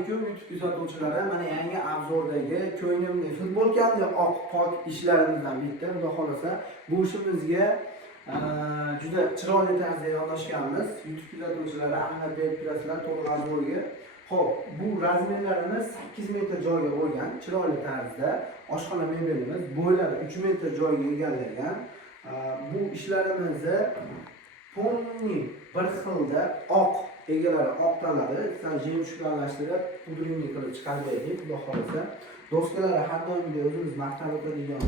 alaykum YouTube kuzatuvchilari. Mana yangi obzordagi ko'nglimli futbolkamni oq pok ishlarimizdan bitta. Xudo xolasa bu ishimizga juda chiroyli tarzda yondashganmiz. YouTube kuzatuvchilari ahamiyat berib turasizlar to'liq obzorga. Xo'p, bu razmerlarimiz 8 metr joyga bo'lgan, chiroyli tarzda oshxona mebelimiz bo'ylari 3 metr joyga egallagan. Bu ishlarimizni ponni bir xilda oq egalari oq tanladi. Sizlar jemshug'lashtirib, pudringni qilib chiqarib berdik, xudo xolasa. Doskalari har doimgidek o'zimiz maqtab o'tadigan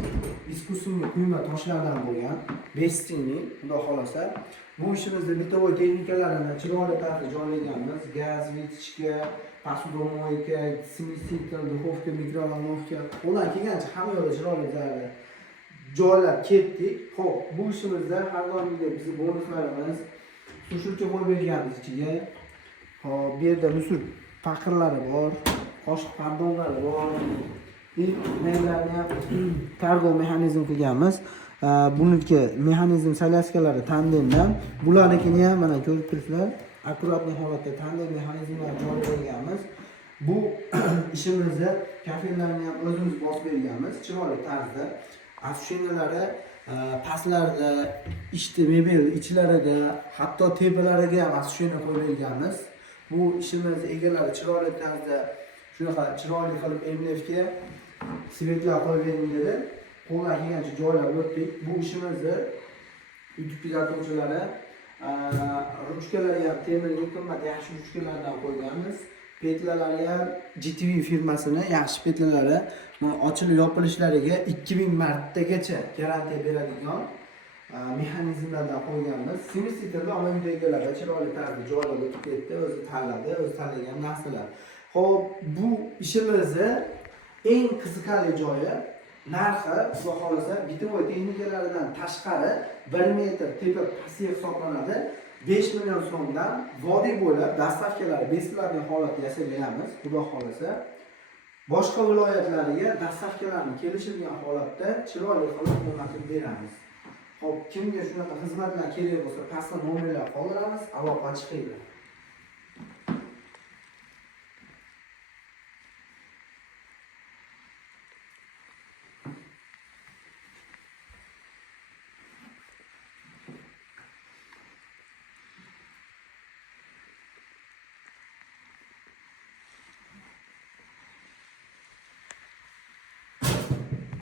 iskusunli quyma toshlardan bo'lgan, bestinli, xudo xolasa. Bu ishimizda bitovoy texnikalarini chiroyli tarzda joylaganmiz. Gaz, vitichka, posudomoyka, simisitel, duxovka, mikrovolnovka, qo'ldan kelgancha hamma yo'lda chiroyli tarzda joylab ketdik. Xo'p, bu ishimizda har doimgidek bizning bonuslarimiz sushilcha qo'yib berganmiz ichiga. Hop, bu yerda musur faqirlari bor, qoshiq pardonlari bor. Neylarni ham kargo mexanizm qilganmiz. Buniki mexanizm salyaskalari tandemdan. Bularnikini ham mana ko'rib turibsizlar. Akkuratli holatda tandem mexanizmlar joylaganmiz. Bu ishimizda kafellarni ham o'zimiz bosib berganmiz, chiroyli tarzda. Ashushinaları pastlarda, ishda mebel ichlarida, hatto tepalariga ham ashushina qo'yilganmiz. Bu ishimiz egalari chiroyli tarzda shunaqa chiroyli qilib emlashga svetlar qo'yib dedi. Qo'ldan kelgancha joylab o'tdik. Bu ishimizni YouTube kuzatuvchilari ruchkalari ham temirli qimmat yaxshi ruchkalardan qo'yganmiz. Petlalari ham GTV firmasini yaxshi petlalari ochilib yopilishlariga 2000 martagacha garantiya beradigan mexanizmlardan qo'yganmiz. Simisitilda olamda egalari chiroyli tarzda joylab o'tib ketdi, o'zi tanladi, o'zi tanlagan narsalar. Xo'p, bu ishimizni eng qiziqarli joyi narxi, xudo xolasa, bitovoy texnikalaridan tashqari 1 metr tepa passiv hisoblanadi. 5 million so'mdan vodiy bo'ylab dastavkalari besplatli holatda yasab beramiz, xudo xolasa. Boshqa viloyatlarga dastavkalarni kelishilgan holatda chiroyli qilib o'rnatib beramiz. Xo'p, kimga shunaqa xizmatlar kerak bo'lsa, pastda nomerlar qoldiramiz, aloqa chiqinglar.